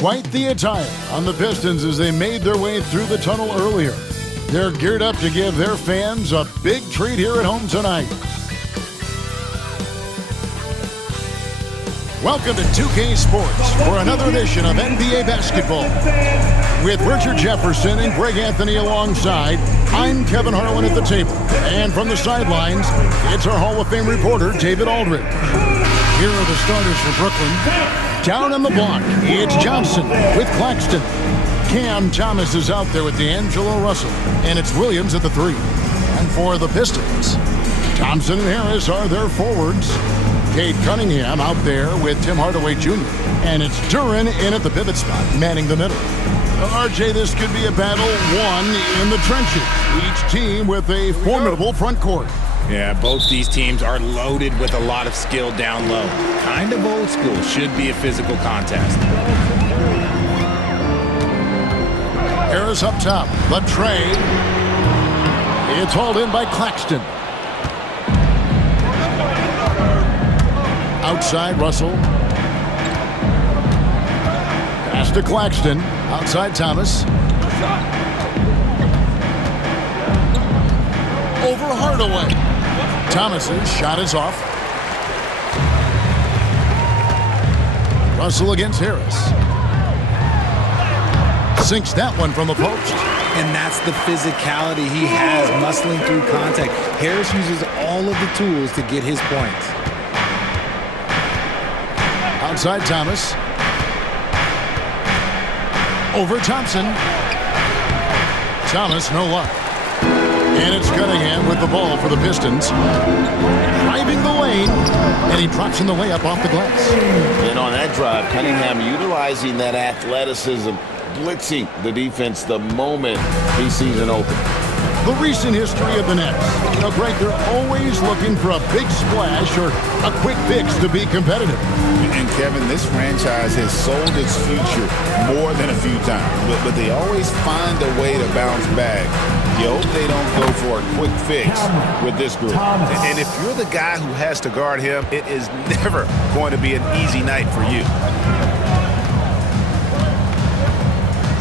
Quite the attire on the Pistons as they made their way through the tunnel earlier. They're geared up to give their fans a big treat here at home tonight. Welcome to 2K Sports for another edition of NBA basketball. With Richard Jefferson and Greg Anthony alongside, I'm Kevin Harlan at the table. And from the sidelines, it's our Hall of Fame reporter, David Aldridge. Here are the starters for Brooklyn. Down on the block, it's Johnson with Claxton. Cam Thomas is out there with D'Angelo Russell. And it's Williams at the 3. And for the Pistons, Thompson and Harris are their forwards. Cade Cunningham out there with Tim Hardaway Jr. And it's Duren in at the pivot spot, manning the middle. RJ, this could be a battle won in the trenches. Each team with a formidable front court. Yeah, both these teams are loaded with a lot of skill down low. Kind of old school. Should be a physical contest. Harris up top. The tray. It's hauled in by Claxton. Outside, Russell. Pass to Claxton. Outside, Thomas. Over Hardaway. Thomas's shot is off. Russell against Harris. Sinks that one from the post. And that's the physicality he has, muscling through contact. Harris uses all of the tools to get his points. Outside Thomas. Over Thompson. Thomas, no luck. And it's Cunningham with the ball for the Pistons. Driving the lane. And he drops in the layup off the glass. And on that drive, Cunningham utilizing that athleticism, blitzing the defense the moment he sees an open. The recent history of the Nets. You know, Greg, they're always looking for a big splash or a quick fix to be competitive. And Kevin, this franchise has sold its future more than a few times, but they always find a way to bounce back. You hope they don't go for a quick fix with this group. And if you're the guy who has to guard him, it is never going to be an easy night for you.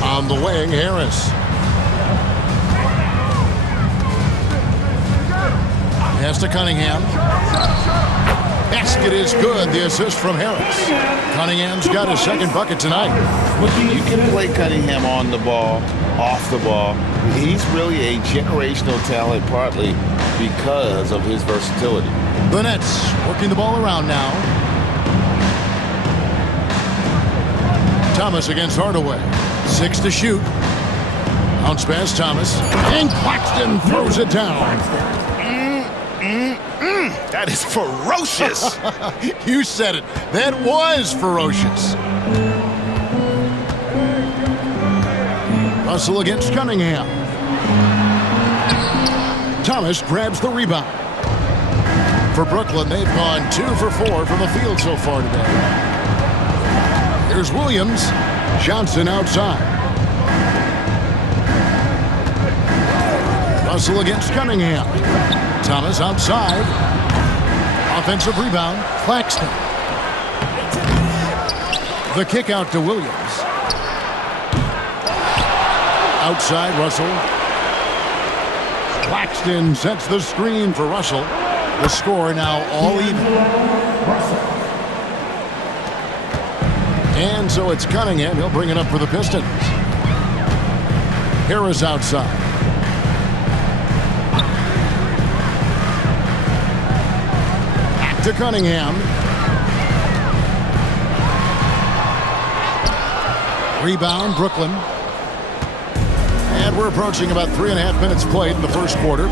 On the wing, Harris. Pass to Cunningham. Basket is good. The assist from Harris. Cunningham's got his second bucket tonight. You can play Cunningham on the ball, off the ball. He's really a generational talent, partly because of his versatility. The Nets working the ball around now. Thomas against Hardaway. 6 to shoot. Bounce pass, Thomas. And Claxton throws it down. That is ferocious. You said it. That was ferocious. Russell against Cunningham. Thomas grabs the rebound. For Brooklyn, they've gone 2 for 4 from the field so far today. Here's Williams. Johnson outside. Russell against Cunningham. Thomas outside. Offensive rebound, Claxton. The kick out to Williams. Outside, Russell. Claxton sets the screen for Russell. The score now all even. And so it's Cunningham. He'll bring it up for the Pistons. Harris outside. To Cunningham. Rebound, Brooklyn. And we're approaching about 3.5 minutes played in the first quarter.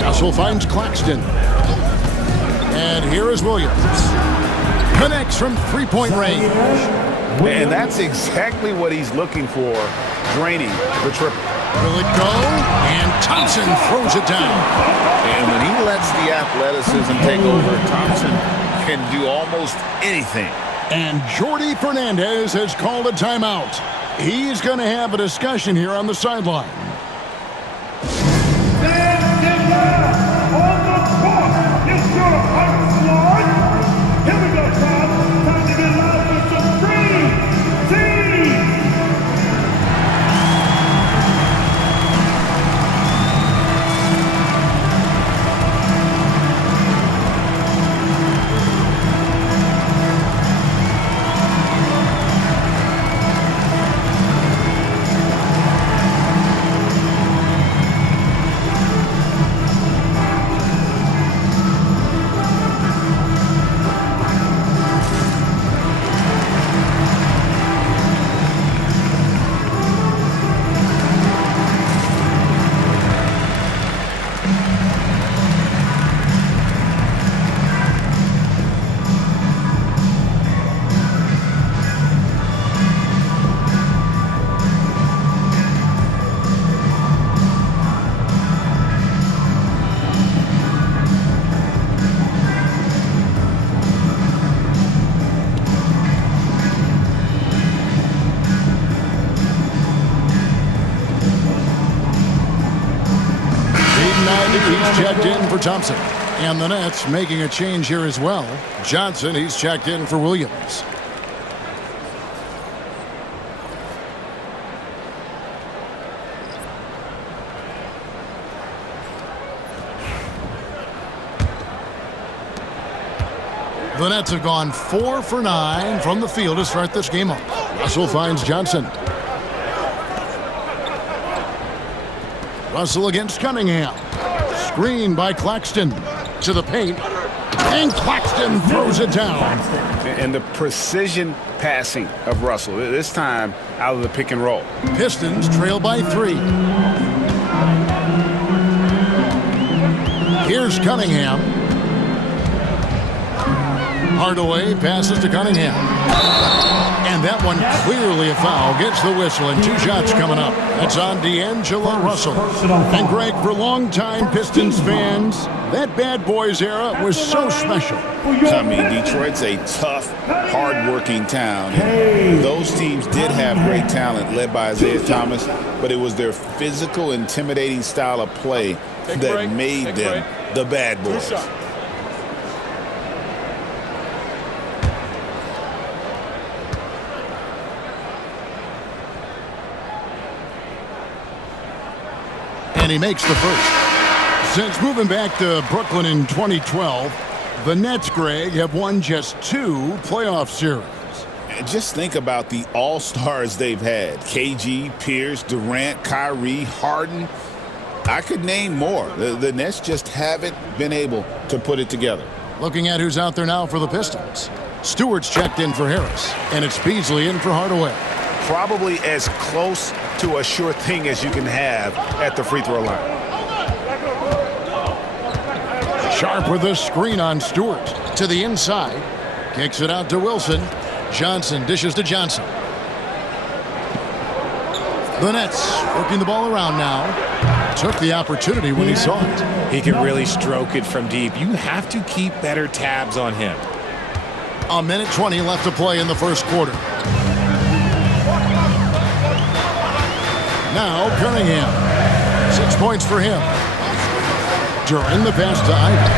Russell finds Claxton. And here is Williams. Connects from three-point range. And that's exactly what he's looking for, draining the triple. Will it go? And Thompson throws it down. And when he lets the athleticism take over, Thompson can do almost anything. And Jordi Fernandez has called a timeout. He's going to have a discussion here on the sideline. Here we go, Tom. Time to get live with some free for Thompson. And the Nets making a change here as well. Johnson, he's checked in for Williams. The Nets have gone 4 for 9 from the field to start this game off. Russell finds Johnson. Russell against Cunningham. Screen by Claxton. To the paint. And Claxton throws it down. And the precision passing of Russell, this time out of the pick and roll. Pistons trail by 3. Here's Cunningham. Hardaway passes to Cunningham. And that one clearly a foul. Gets the whistle and 2 shots coming up. That's on D'Angelo Russell. And Greg, for longtime Pistons fans, that bad boys era was so special. I mean, Detroit's a tough, hard-working town. And those teams did have great talent led by Isaiah Thomas, but it was their physical, intimidating style of play that made them the bad boys. And he makes the first. Since moving back to Brooklyn in 2012, the Nets, Greg, have won just 2 playoff series. And just think about the all-stars they've had. KG, Pierce, Durant, Kyrie, Harden. I could name more. The Nets just haven't been able to put it together. Looking at who's out there now for the Pistons. Stewart's checked in for Harris, and it's Beasley in for Hardaway. Probably as close to a sure thing as you can have at the free throw line. Sharp with a screen on Stewart. To the inside. Kicks it out to Wilson. Johnson dishes to Johnson. The Nets working the ball around now. Took the opportunity when he saw it. He can really stroke it from deep. You have to keep better tabs on him. A minute 20 left to play in the first quarter. Now Cunningham. 6 points for him. During the pass to Ivy.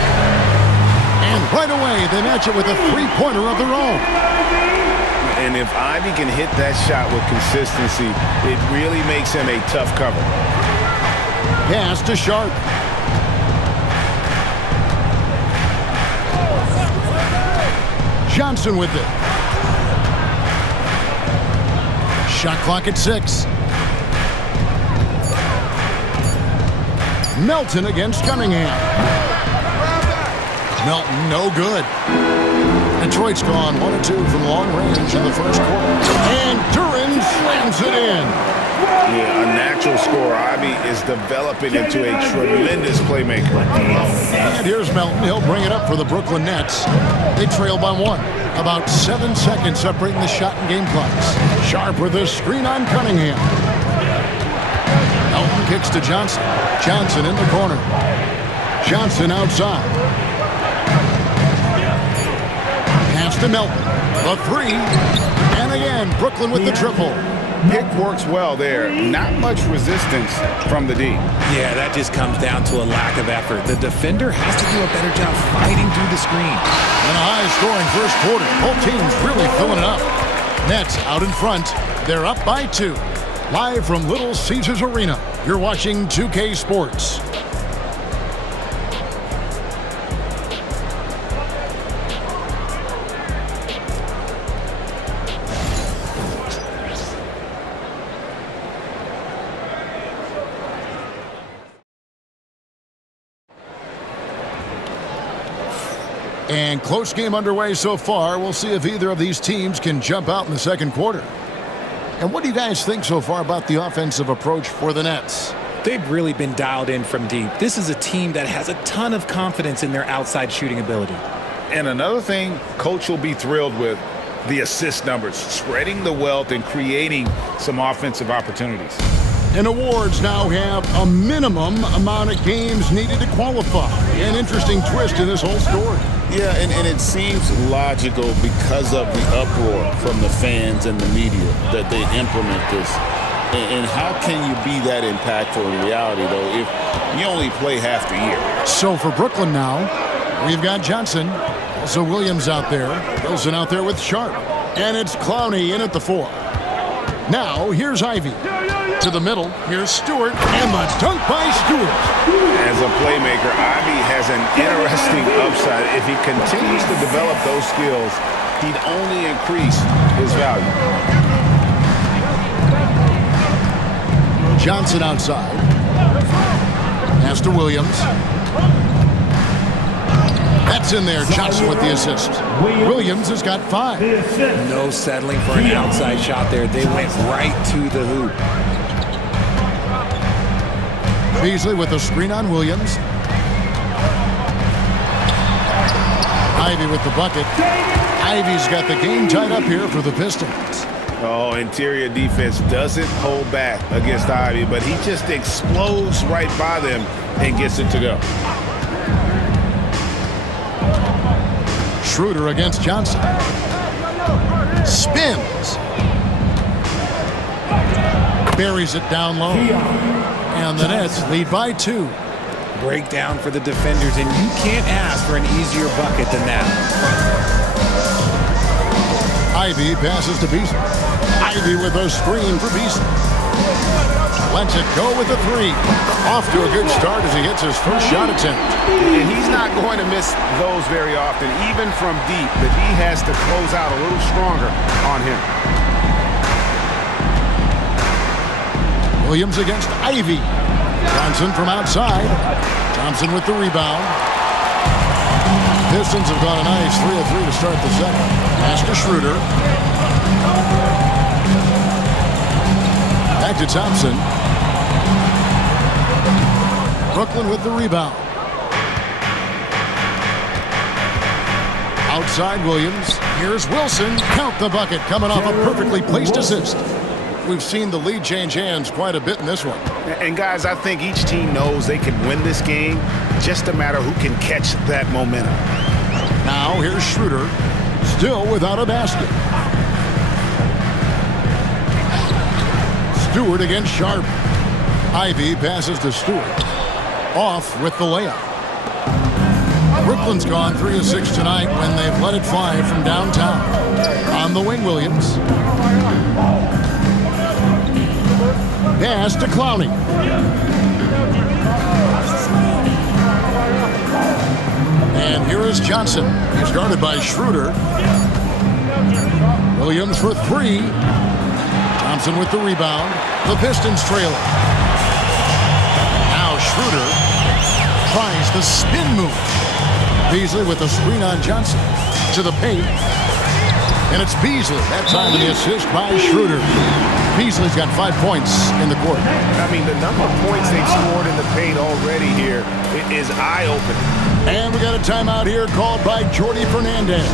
And right away they match it with a 3-pointer of their own. And if Ivy can hit that shot with consistency, it really makes him a tough cover. Pass to Sharp. Johnson with it. Shot clock at 6. Melton against Cunningham. Melton, no good. Detroit's gone 1 of 2 from long range in the first quarter. And Duran slams it in. Yeah, a natural scorer. Ivy is developing into a tremendous playmaker. And here's Melton. He'll bring it up for the Brooklyn Nets. They trail by 1. About 7 seconds separating the shot and game clocks. Sharp with a screen on Cunningham. Melton kicks to Johnson. Johnson in the corner. Johnson outside. Pass to Melton. The 3. And again, Brooklyn with the triple. Pick works well there. Not much resistance from the D. Yeah, that just comes down to a lack of effort. The defender has to do a better job fighting through the screen. And a high-scoring first quarter. Both teams really filling it up. Nets out in front. They're up by 2. Live from Little Caesars Arena, you're watching 2K Sports. And close game underway so far. We'll see if either of these teams can jump out in the second quarter. And what do you guys think so far about the offensive approach for the Nets? They've really been dialed in from deep. This is a team that has a ton of confidence in their outside shooting ability. And another thing coach will be thrilled with, the assist numbers, spreading the wealth and creating some offensive opportunities. And awards now have a minimum amount of games needed to qualify. An interesting twist in this whole story. Yeah, and it seems logical because of the uproar from the fans and the media that they implement this. And how can you be that impactful in reality, though, if you only play half the year? So for Brooklyn now, we've got Johnson. Also Williams out there. Wilson out there with Sharp. And it's Clowney in at the 4. Now, here's Ivy. To the middle, here's Stewart. And the dunk by Stewart. As a playmaker, Ivy has an interesting upside. If he continues to develop those skills, he'd only increase his value. Johnson outside. Pass to Williams. That's in there. Johnson with the assist. Williams has got 5. No settling for an outside shot there. They went right to the hoop. Beasley with the screen on Williams. Ivy with the bucket. Ivy's got the game tied up here for the Pistons. Oh, interior defense doesn't hold back against Ivy, but he just explodes right by them and gets it to go. Schroeder against Johnson. Spins. Buries it down low. And the Nets lead by 2. Breakdown for the defenders, and you can't ask for an easier bucket than that. Ivy passes to Beasley. Ivy with a screen for Beasley. Lets it go with a 3. Off to a good start as he hits his first shot attempt. And he's not going to miss those very often, even from deep. The D has to close out a little stronger on him. Williams against Ivy. Johnson from outside. Thompson with the rebound. Pistons have gone a nice 3 of 3 to start the second. Pass to Schroeder. Back to Thompson. Brooklyn with the rebound. Outside Williams. Here's Wilson. Count the bucket coming off a perfectly placed assist. We've seen the lead change hands quite a bit in this one. And guys, I think each team knows they can win this game. Just a matter who can catch that momentum. Now here's Schroeder. Still without a basket. Stewart against Sharp. Ivy passes to Stewart. Off with the layup. Brooklyn's gone 3 of 6 tonight when they've let it fly from downtown. On the wing, Williams. Pass to Clowney. And here is Johnson. He's guarded by Schroeder. Williams for 3. Thompson with the rebound. The Pistons trailing. Now Schroeder tries the spin move. Beasley with the screen on Johnson. To the paint. And it's Beasley. That time with the assist by Schroeder. Beasley's got 5 points in the quarter. I mean, the number of points they've scored in the paint already here is eye-opening. And we got a timeout here called by Jordy Fernandez.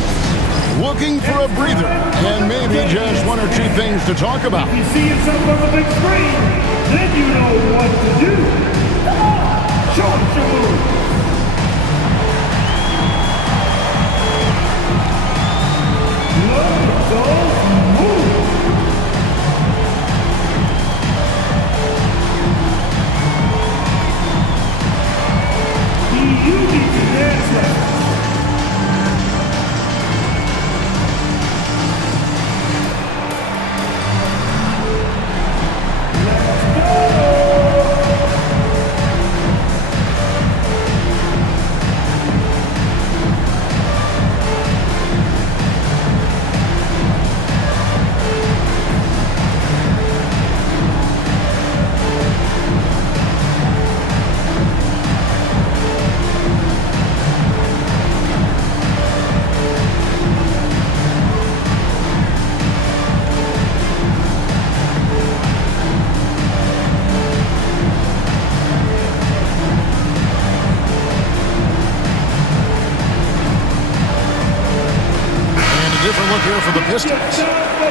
Looking for a breather and maybe just 1 or 2 things to talk about. If you see yourself on the big screen, then you know what to do. Come on, show us your move. You need to dance like different look here for the Pistons.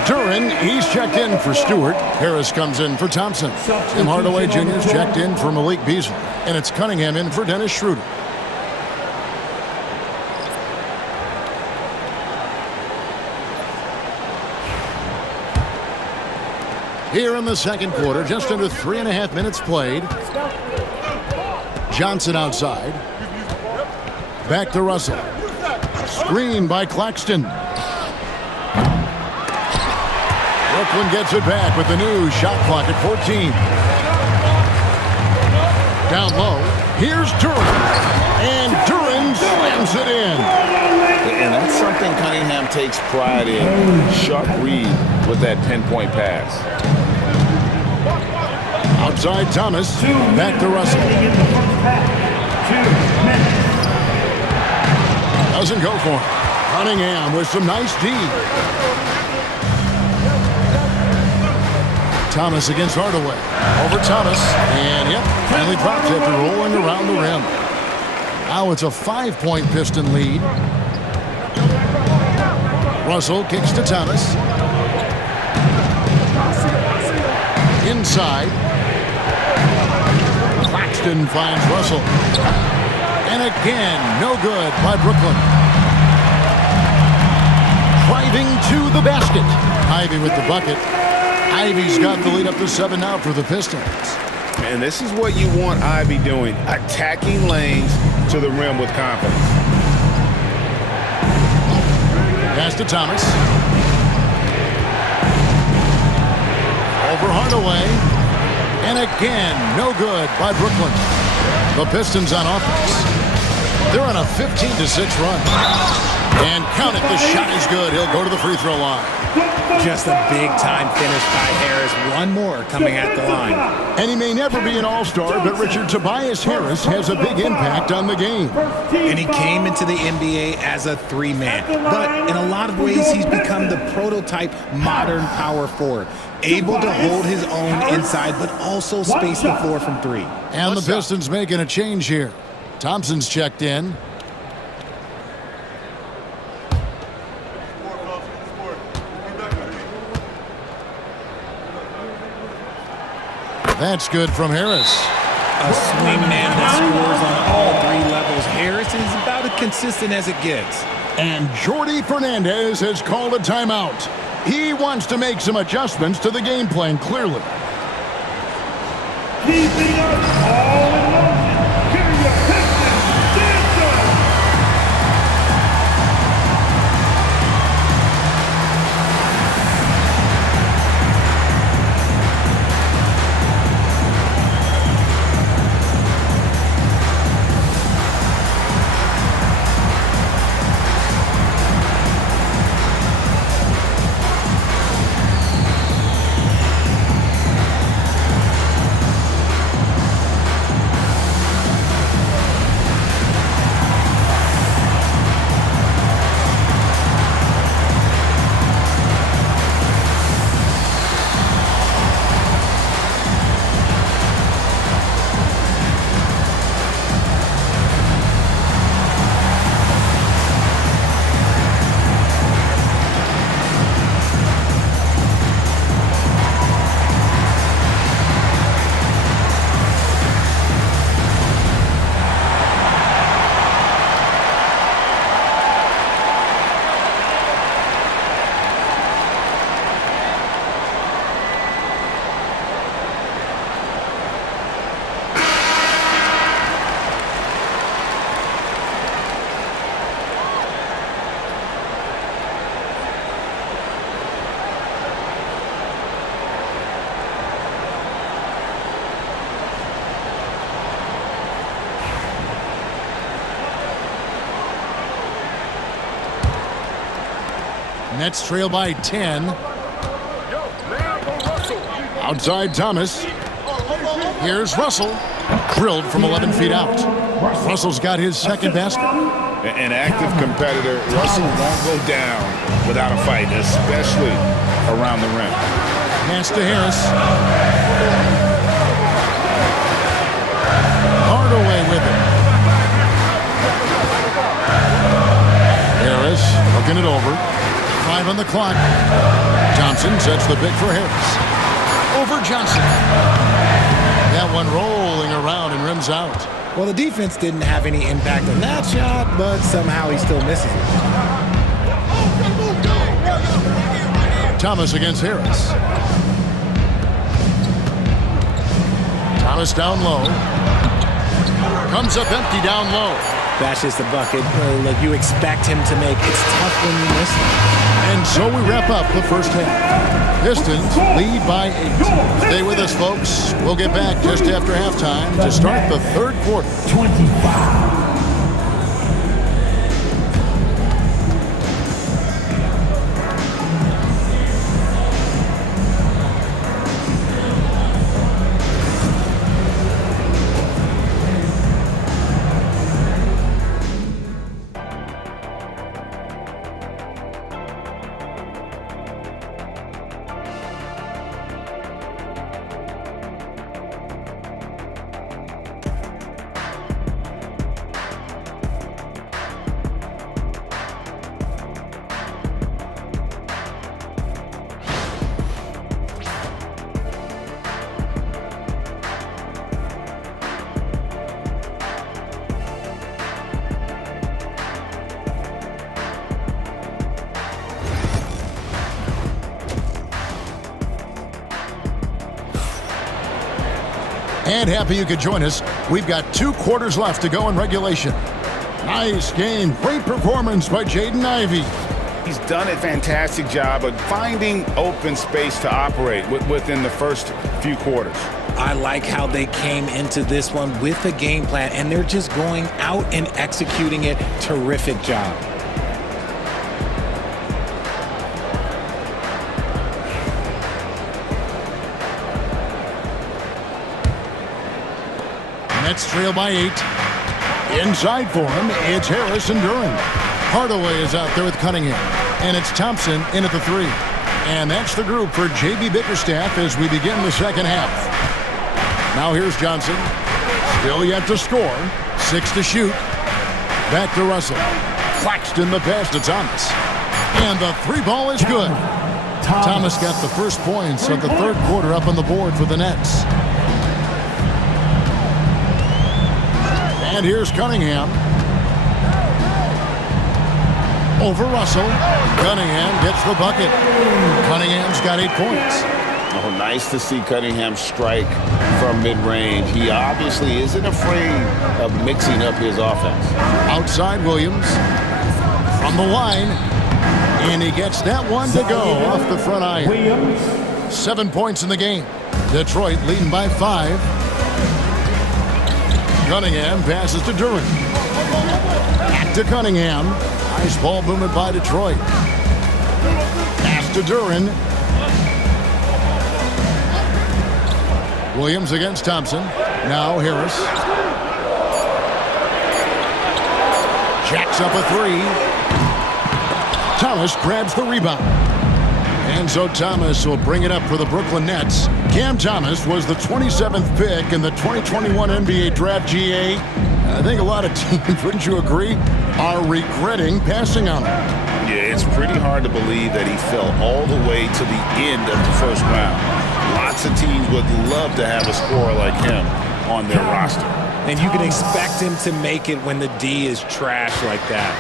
Duren, he's checked in for Stewart. Harris comes in for Thompson. Tim Hardaway Jr.'s checked in for Malik Beasley. And it's Cunningham in for Dennis Schroeder. Here in the second quarter, just under 3.5 minutes played. Johnson outside. Back to Russell. Screen by Claxton. Brooklyn gets it back with the new shot clock at 14. Down low. Here's Duran. And Duran slams it in. And that's something Cunningham takes pride in. Sharp read with that 10-point pass. Outside Thomas. Back to Russell. Doesn't go for it. Cunningham with some nice D. Thomas against Hardaway. Over Thomas. And, yep, finally drops it after rolling around the rim. Now it's a 5-point Piston lead. Russell kicks to Thomas. Inside. Claxton finds Russell. And again, no good by Brooklyn. Driving to the basket. Ivy with the bucket. Ivy's got the lead up to 7 now for the Pistons. And this is what you want Ivy doing, attacking lanes to the rim with confidence. Pass to Thomas. Over Hardaway. And again, no good by Brooklyn. The Pistons on offense. They're on a 15-6 run. And count it, the shot is good. He'll go to the free throw line. Just a big-time finish by Harris. One more coming at the line. And he may never be an all-star, but Richard, Tobias Harris has a big impact on the game. And he came into the NBA as a 3-man. But in a lot of ways, he's become the prototype modern power forward. Able to hold his own inside, but also space the floor from 3. And the Pistons making a change here. Thompson's checked in. That's good from Harris. A swing man that scores on all 3 levels. Harris is about as consistent as it gets. And Jordi Fernandez has called a timeout. He wants to make some adjustments to the game plan, clearly. Keeping us all in motion. Here are your Pistons dancers. Nets trail by 10. Outside Thomas. Here's Russell. Drilled from 11 feet out. Russell's got his second basket. An active competitor, Russell won't go down without a fight, especially around the rim. Pass to Harris. Hardaway with it. Harris looking it over. 5 on the clock. Johnson sets the pick for Harris. Over Johnson. That one rolling around and rims out. Well, the defense didn't have any impact on that shot, but somehow he still misses it. Thomas against Harris. Thomas down low. Comes up empty down low. That's just a bucket. Look, you expect him to make. It's tough when you miss them. And so we wrap up the first half. Pistons lead by 8. Stay with us, folks. We'll get back just after halftime to start the third quarter. 25. And happy you could join us. We've got 2 quarters left to go in regulation. Nice game. Great performance by Jaden Ivey. He's done a fantastic job of finding open space to operate within the first few quarters. I like how they came into this one with a game plan, and they're just going out and executing it. Terrific job. Nets trail by 8. Inside for him, it's Harris and Duran. Hardaway is out there with Cunningham. And it's Thompson in at the 3. And that's the group for J.B. Bickerstaff as we begin the second half. Now here's Johnson. Still yet to score. 6 to shoot. Back to Russell. Claxton the pass to Thomas. And the 3 ball is good. Thomas got the first points of the third quarter up on the board for the Nets. And here's Cunningham. Over Russell. Cunningham gets the bucket. Cunningham's got 8 points. Oh, nice to see Cunningham strike from mid-range. He obviously isn't afraid of mixing up his offense. Outside Williams. From the line. And he gets that one to go off the front iron. 7 points in the game. Detroit leading by 5. Cunningham passes to Duran. Back to Cunningham. Nice ball movement by Detroit. Pass to Duran. Williams against Thompson. Now Harris. Jacks up a 3. Thomas grabs the rebound. And so Thomas will bring it up for the Brooklyn Nets. Cam Thomas was the 27th pick in the 2021 NBA Draft GA. I think a lot of teams, wouldn't you agree, are regretting passing on him. Yeah, it's pretty hard to believe that he fell all the way to the end of the first round. Lots of teams would love to have a scorer like him on their roster. And you can expect him to make it when the D is trash like that.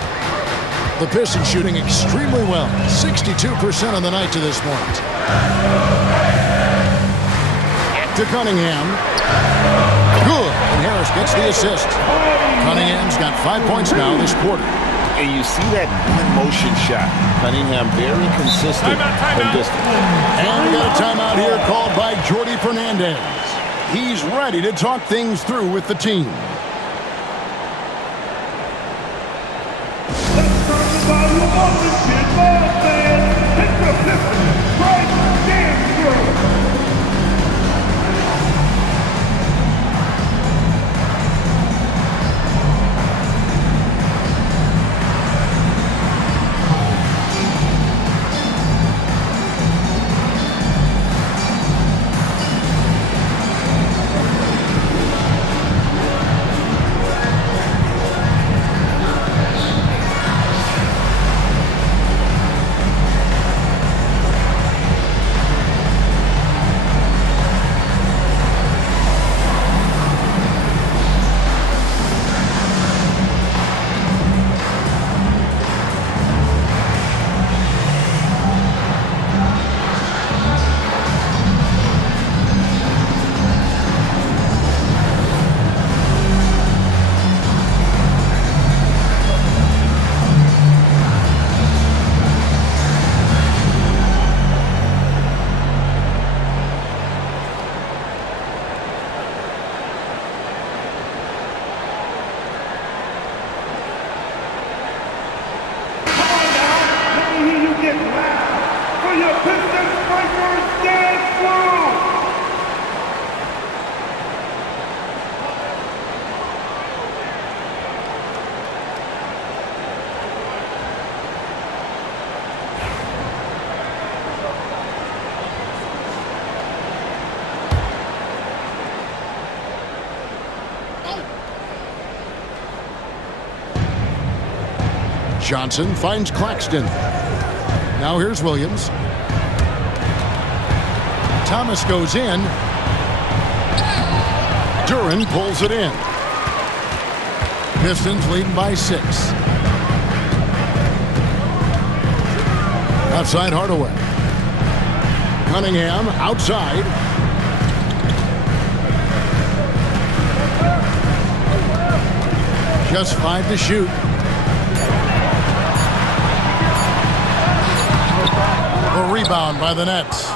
The Pistons shooting extremely well. 62% on the night to this point. Back to Cunningham. Good. And Harris gets the assist. Cunningham's got 5 points now this quarter. And you see that one-motion shot. Cunningham very consistent from distance. And we got a timeout here called by Jordi Fernandez. He's ready to talk things through with the team. Johnson finds Claxton. Now here's Williams. Thomas goes in. Duran pulls it in. Pistons leading by 6. Outside Hardaway. Cunningham outside. Just 5 to shoot. The rebound by the Nets.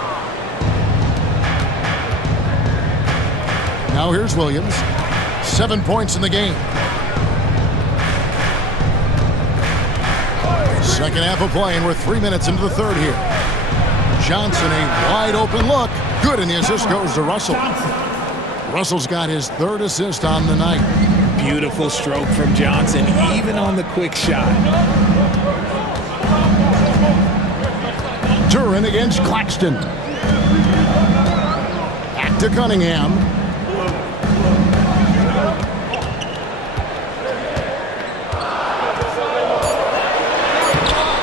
Now here's Williams. 7 points in the game. Second half of play, and we're 3 minutes into the third here. Johnson, a wide open look. Good, and the assist goes to Russell. Russell's got his 3rd assist on the night. Beautiful stroke from Johnson, even on the quick shot. Duran against Claxton. Back to Cunningham.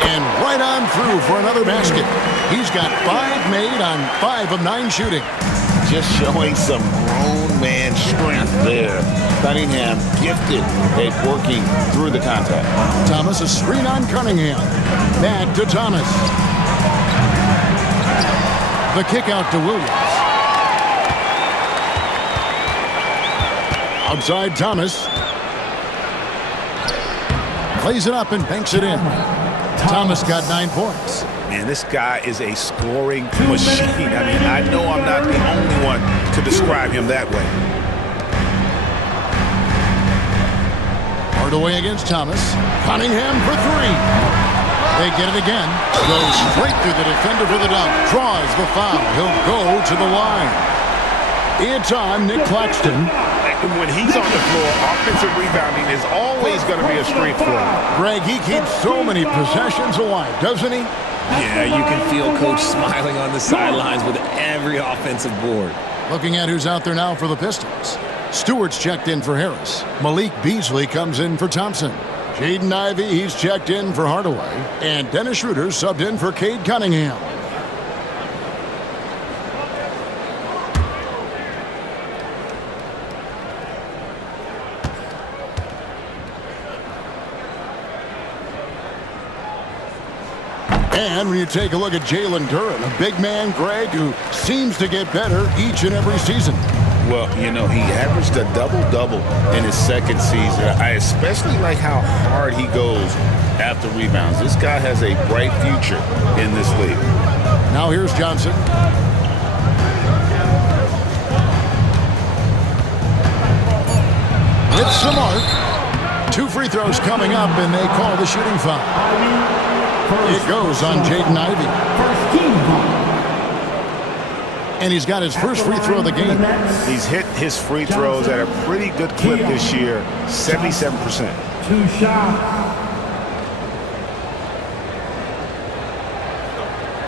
And right on through for another basket. He's got 5 made on 5 of 9 shooting. Just showing some grown man strength there. Cunningham gifted at working through the contact. Thomas, a screen on Cunningham. Back to Thomas. The kick out to Williams. Outside Thomas. Plays it up and banks it in. Thomas got 9 points. Man, this guy is a scoring machine. I mean, I know I'm not the only one to describe him that way. Hardaway against Thomas. Cunningham for 3. They get it again. Goes straight through the defender for the dunk. Draws the foul. He'll go to the line. In time, Nick Claxton. When he's on the floor, offensive rebounding is always going to be a strength for him. Greg, he keeps so many possessions alive, doesn't he? Yeah, you can feel Coach smiling on the sidelines with every offensive board. Looking at who's out there now for the Pistons. Stewart's checked in for Harris. Malik Beasley comes in for Thompson. Jaden Ivey, he's checked in for Hardaway. And Dennis Schroeder subbed in for Cade Cunningham. And when you take a look at Jalen Duran, a big man, Greg, who seems to get better each and every season. Well, you know, he averaged a double-double in his 2nd season. I especially like how hard he goes after rebounds. This guy has a bright future in this league. Now here's Johnson. Hits the mark. 2 free throws coming up, and they call the shooting foul. It goes on Jaden Ivey. And he's got his first free throw of the game. He's hit his free throws at a pretty good clip this year, 77%. 2 shots.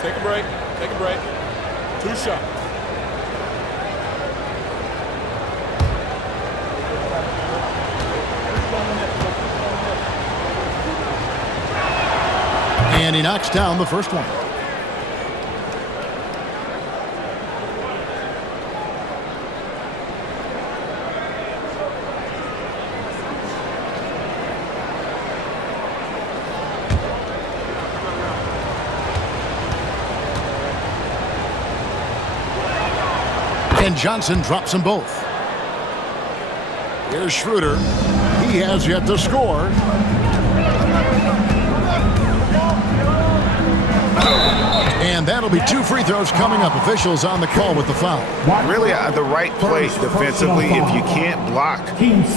Take a break. Take a break. 2 shots. And he knocks down the first one. And Johnson drops them both. Here's Schroeder. He has yet to score. And that'll be 2 free throws coming up. Officials on the call with the foul. Really the right play defensively. If you can't block,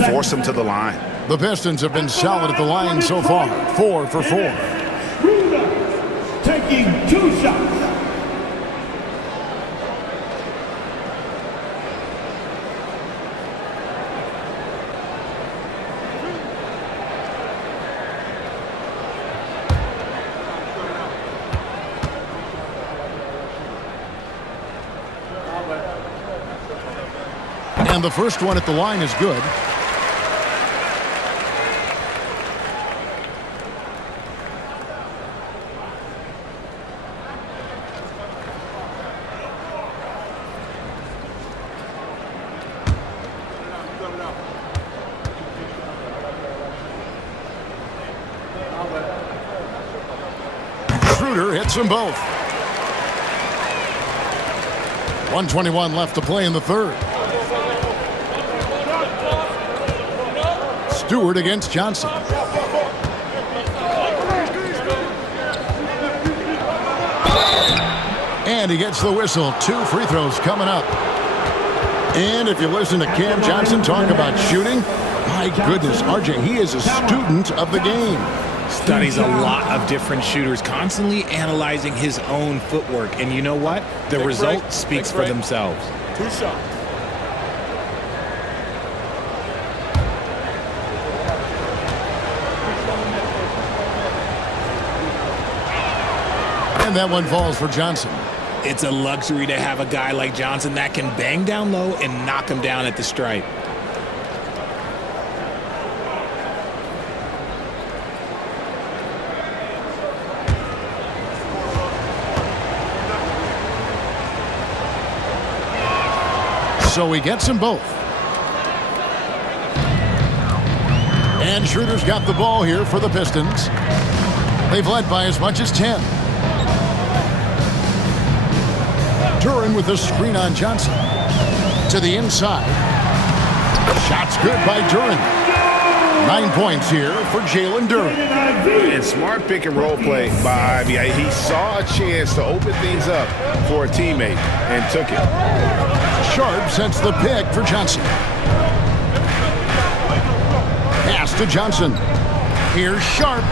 force him to the line. The Pistons have been solid at the line so far. 4 for 4. Schroeder taking 2 shots. And the first one at the line is good. Schroeder hits them both. 1:21 left to play in the third. Stewart against Johnson. And he gets the whistle. 2 free throws coming up. And if you listen to Cam Johnson talk about shooting, my goodness, RJ, he is a student of the game. Studies a lot of different shooters, constantly analyzing his own footwork. And you know what? The result speaks for themselves. 2 shots. And that one falls for Johnson. It's a luxury to have a guy like Johnson that can bang down low and knock him down at the stripe. So he gets them both. And Schroeder's got the ball here for the Pistons. They've led by as much as 10. Duren with a screen on Johnson. To the inside. Shot's good by Duren. 9 points here for Jalen Duren. And smart pick and roll play by Ivy. He saw a chance to open things up for a teammate and took it. Sharp sets the pick for Johnson. Pass to Johnson. Here's Sharp.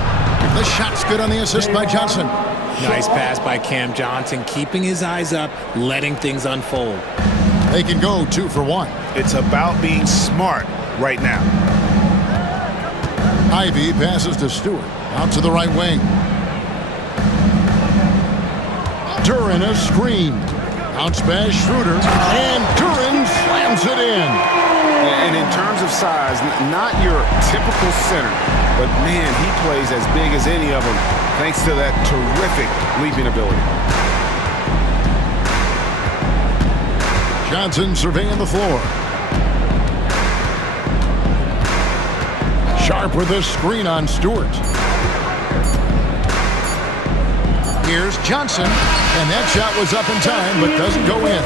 The shot's good on the assist by Johnson. Nice pass by Cam Johnson, keeping his eyes up, letting things unfold. They can go 2 for 1. It's about being smart right now. Ivy passes to Stewart. Out to the right wing. Duren a screen. Bounce pass Schroeder. And Duren slams it in. And in terms of size, not your typical center, but man, he plays as big as any of them thanks to that terrific leaping ability. Johnson surveying the floor. Sharp with a screen on Stewart. Here's Johnson, and that shot was up in time, but doesn't go in.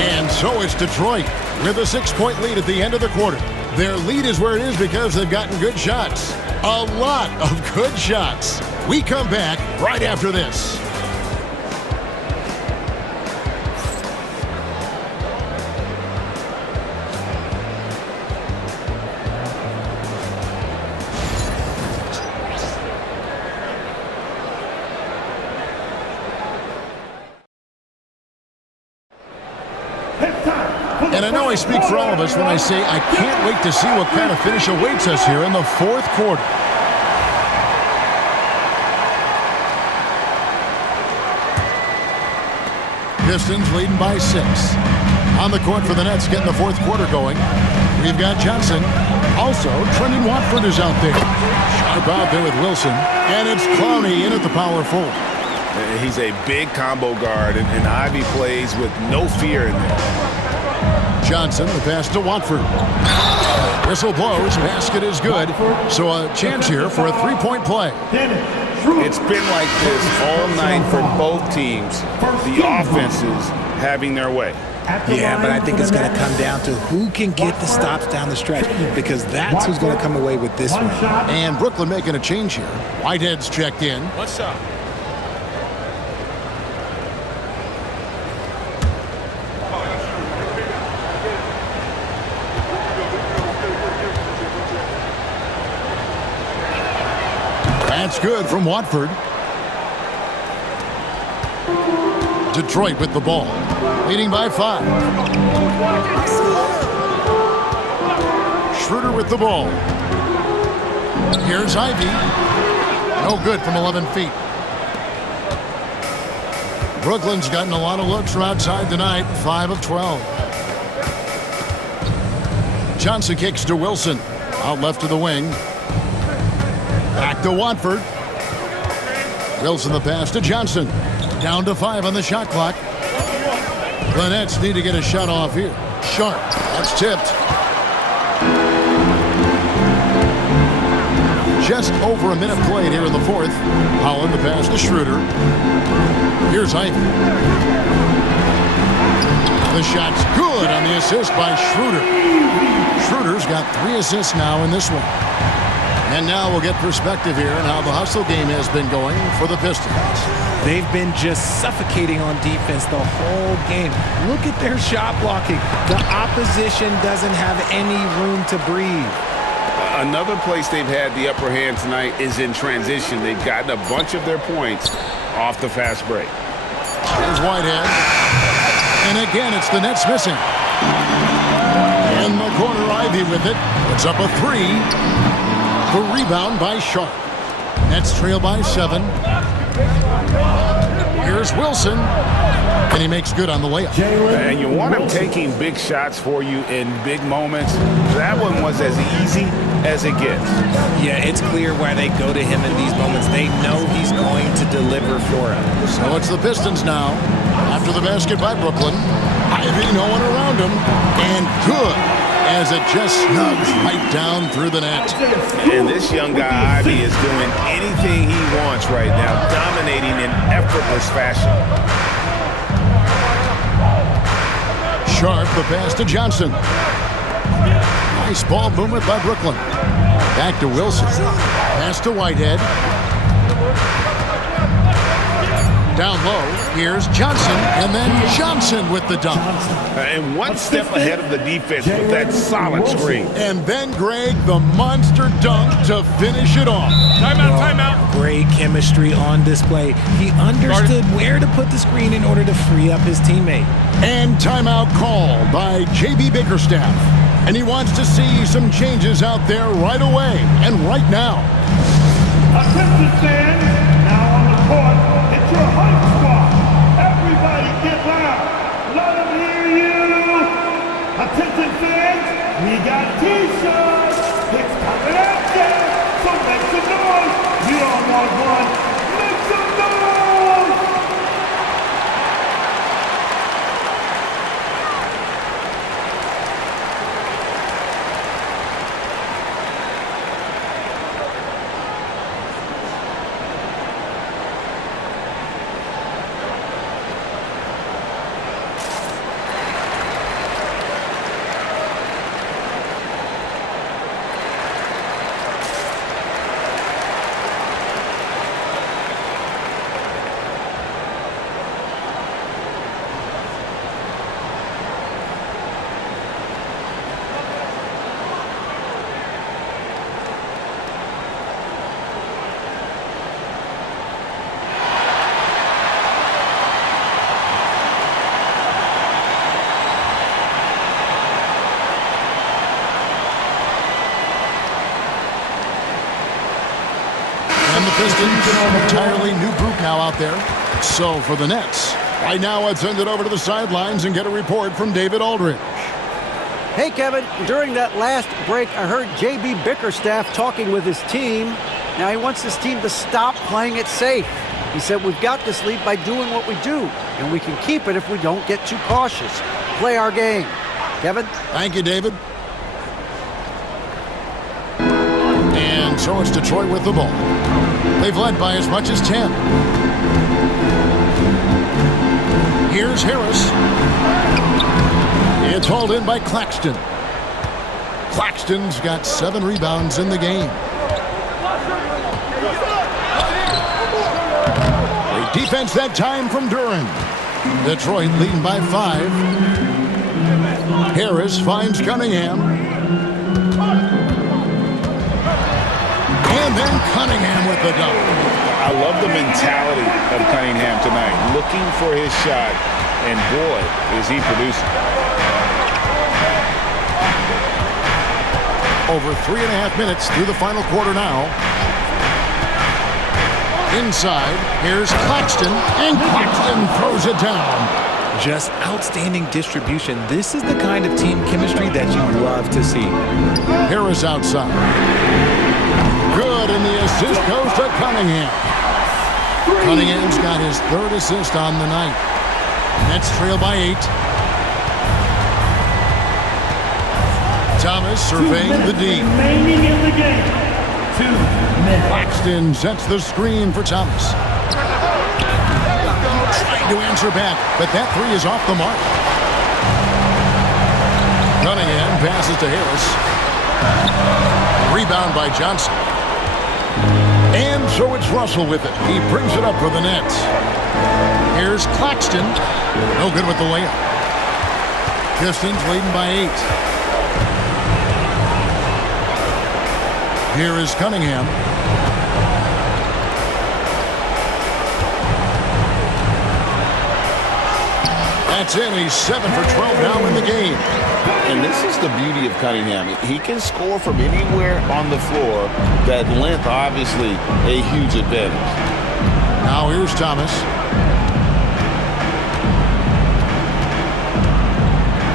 And so it's Detroit with a 6-point lead at the end of the quarter. Their lead is where it is because they've gotten good shots. A lot of good shots. We come back right after this. And I know I speak for all of us when I say I can't wait to see what kind of finish awaits us here in the fourth quarter. Pistons leading by 6. On the court for the Nets, getting the fourth quarter going. We've got Johnson. Also, Trendon Watford is out there. Sharp out there with Wilson. And it's Clowney in at the power forward. He's a big combo guard, and Ivy plays with no fear in there. Johnson, the pass to Watford. Whistle blows, basket is good. So a chance here for a 3-point play. It's been like this all night for both teams. The offenses having their way. Yeah, but I think it's going to come down to who can get the stops down the stretch, because that's who's going to come away with this one. And Brooklyn making a change here. Whitehead's checked in. 1 shot. That's good from Watford. Detroit with the ball, leading by 5. Schroeder with the ball. Here's Ivy. No good from 11 feet. Brooklyn's gotten a lot of looks from outside tonight, 5 of 12. Johnson kicks to Wilson. Out left to the wing. Back to Watford. Wilson the pass to Johnson. Down to 5 on the shot clock. The Nets need to get a shot off here. Sharp. That's tipped. just over a minute played here in the fourth. Holland the pass to Schroeder. Here's Ivy. The shot's good on the assist by Schroeder. Schroeder's got 3 assists now in this one. And now we'll get perspective here on how the hustle game has been going for the Pistons. They've been just suffocating on defense the whole game. Look at their shot blocking. The opposition doesn't have any room to breathe. Another place they've had the upper hand tonight is in transition. They've gotten a bunch of their points off the fast break. Here's Whitehead. And again, it's the Nets missing. In the corner, Ivy with it. It's up a 3. The rebound by Sharp. Nets trail by 7. Here's Wilson. And he makes good on the layup. And you want him taking big shots for you in big moments. That one was as easy as it gets. Yeah, it's clear why they go to him in these moments. They know he's going to deliver for them. So it's the Pistons now. After the basket by Brooklyn. Ivy, no one around him. And good, as it just snugs right down through the net. And this young guy, Ivy, is doing anything he wants right now, dominating in effortless fashion. Sharp, the pass to Johnson. Nice ball movement by Brooklyn. Back to Wilson. Pass to Whitehead. Down low, here's Johnson, and then Johnson with the dunk. And one step ahead of the defense with that solid screen. And then Greg, the monster dunk to finish it off. Timeout, timeout. Great chemistry on display. He understood where to put the screen in order to free up his teammate. And timeout called by J.B. Bickerstaff. And he wants to see some changes out there right away and right now. Attention fans, now on the court. It's your hype squad. Everybody get loud. Let them hear you. Attention fans, we got t-shirts. It's coming at you. So make some noise. You don't want one. Make some noise. And the Pistons, an entirely new group now out there. So for the Nets, right now let's send it over to the sidelines and get a report from David Aldridge. Hey, Kevin, during that last break, I heard J.B. Bickerstaff talking with his team. Now he wants his team to stop playing it safe. He said, we've got this lead by doing what we do, and we can keep it if we don't get too cautious. Play our game. Kevin? Thank you, David. And so it's Detroit with the ball. They've led by as much as 10. Here's Harris. It's hauled in by Claxton. Claxton's got 7 rebounds in the game. Great defense that time from Duran. Detroit leading by 5. Harris finds Cunningham. And then Cunningham with the dunk. I love the mentality of Cunningham tonight, looking for his shot, and boy, is he producing. Over 3.5 minutes through the final quarter now. Inside, here's Claxton, and Claxton throws it down. Just outstanding distribution. This is the kind of team chemistry that you love to see. Harris outside. Good, and the assist goes to Cunningham. Cunningham's got his 3rd assist on the night. Nets trail by 8. Thomas surveying the D. Remaining in the game. 2 minutes. Claxton sets the screen for Thomas. Trying to answer back, but that three is off the mark. Cunningham passes to Harris. Rebound by Johnson. And so it's Russell with it. He brings it up for the Nets. Here's Claxton. No good with the layup. Pistons leading by 8. Here is Cunningham. That's in. He's 7 for 12 now in the game. And this is the beauty of Cunningham. He can score from anywhere on the floor. That length, obviously, a huge advantage. Now here's Thomas.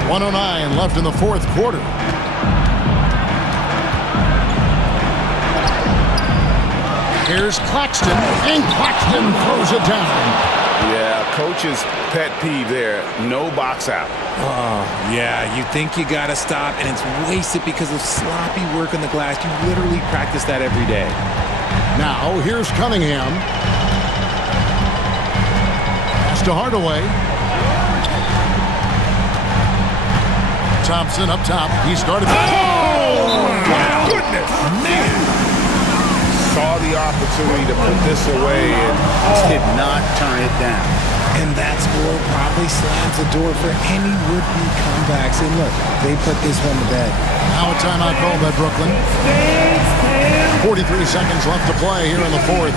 1:09 left in the fourth quarter. Here's Claxton, and Claxton throws it down. Yeah, coach's pet peeve there. No box out. Oh, yeah, you think you got to stop, and it's wasted because of sloppy work on the glass. You literally practice that every day. Now, here's Cunningham. Pass to Hardaway. Thompson up top. He started. Oh, my goodness, man. Saw the opportunity to put this away and did not turn it down. And that score probably slams the door for any would-be comebacks. And look, they put this one to bed. Now a timeout called by Brooklyn. 43 seconds left to play here in the fourth.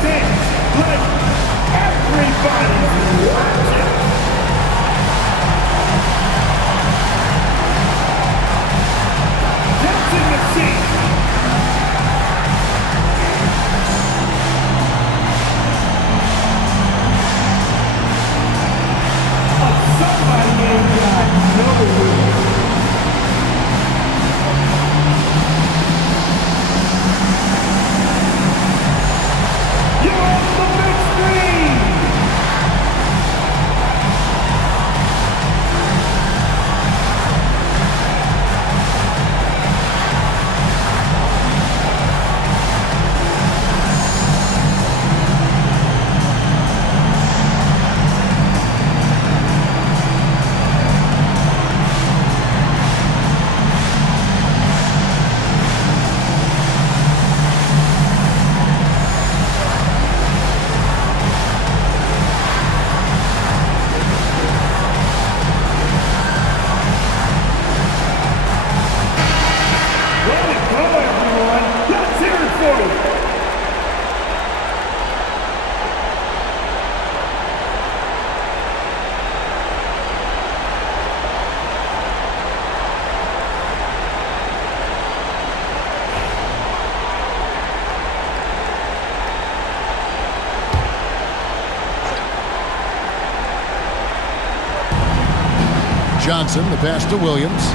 Johnson, the pass to Williams.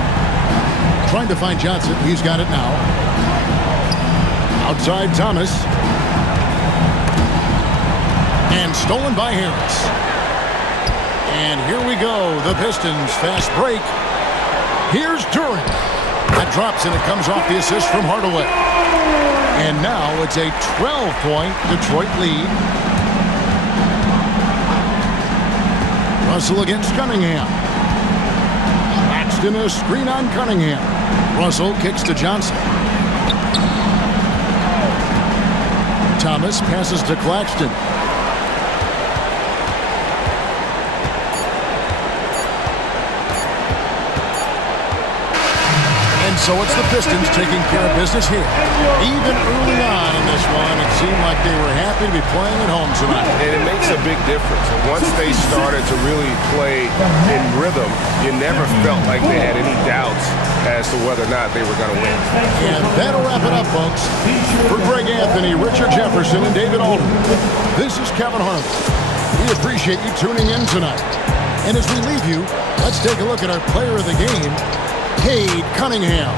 Trying to find Johnson. He's got it now. Outside Thomas. And stolen by Harris. And here we go. The Pistons fast break. Here's Durant. That drops and it comes off the assist from Hardaway. And now it's a 12-point Detroit lead. Russell against Cunningham. Claxton a screen on Cunningham. Russell kicks to Johnson. Thomas passes to Claxton. And so it's the Pistons taking care of business here. Even early on in this one, it seemed like they were happy to be playing at home tonight. And it makes a big difference. Once they started to really play in rhythm, you never felt like they had any doubts as to whether or not they were going to win. And that'll wrap it up, folks. For Greg Anthony, Richard Jefferson, and David Alden, this is Kevin Harlan. We appreciate you tuning in tonight. And as we leave you, let's take a look at our player of the game, Cade Cunningham.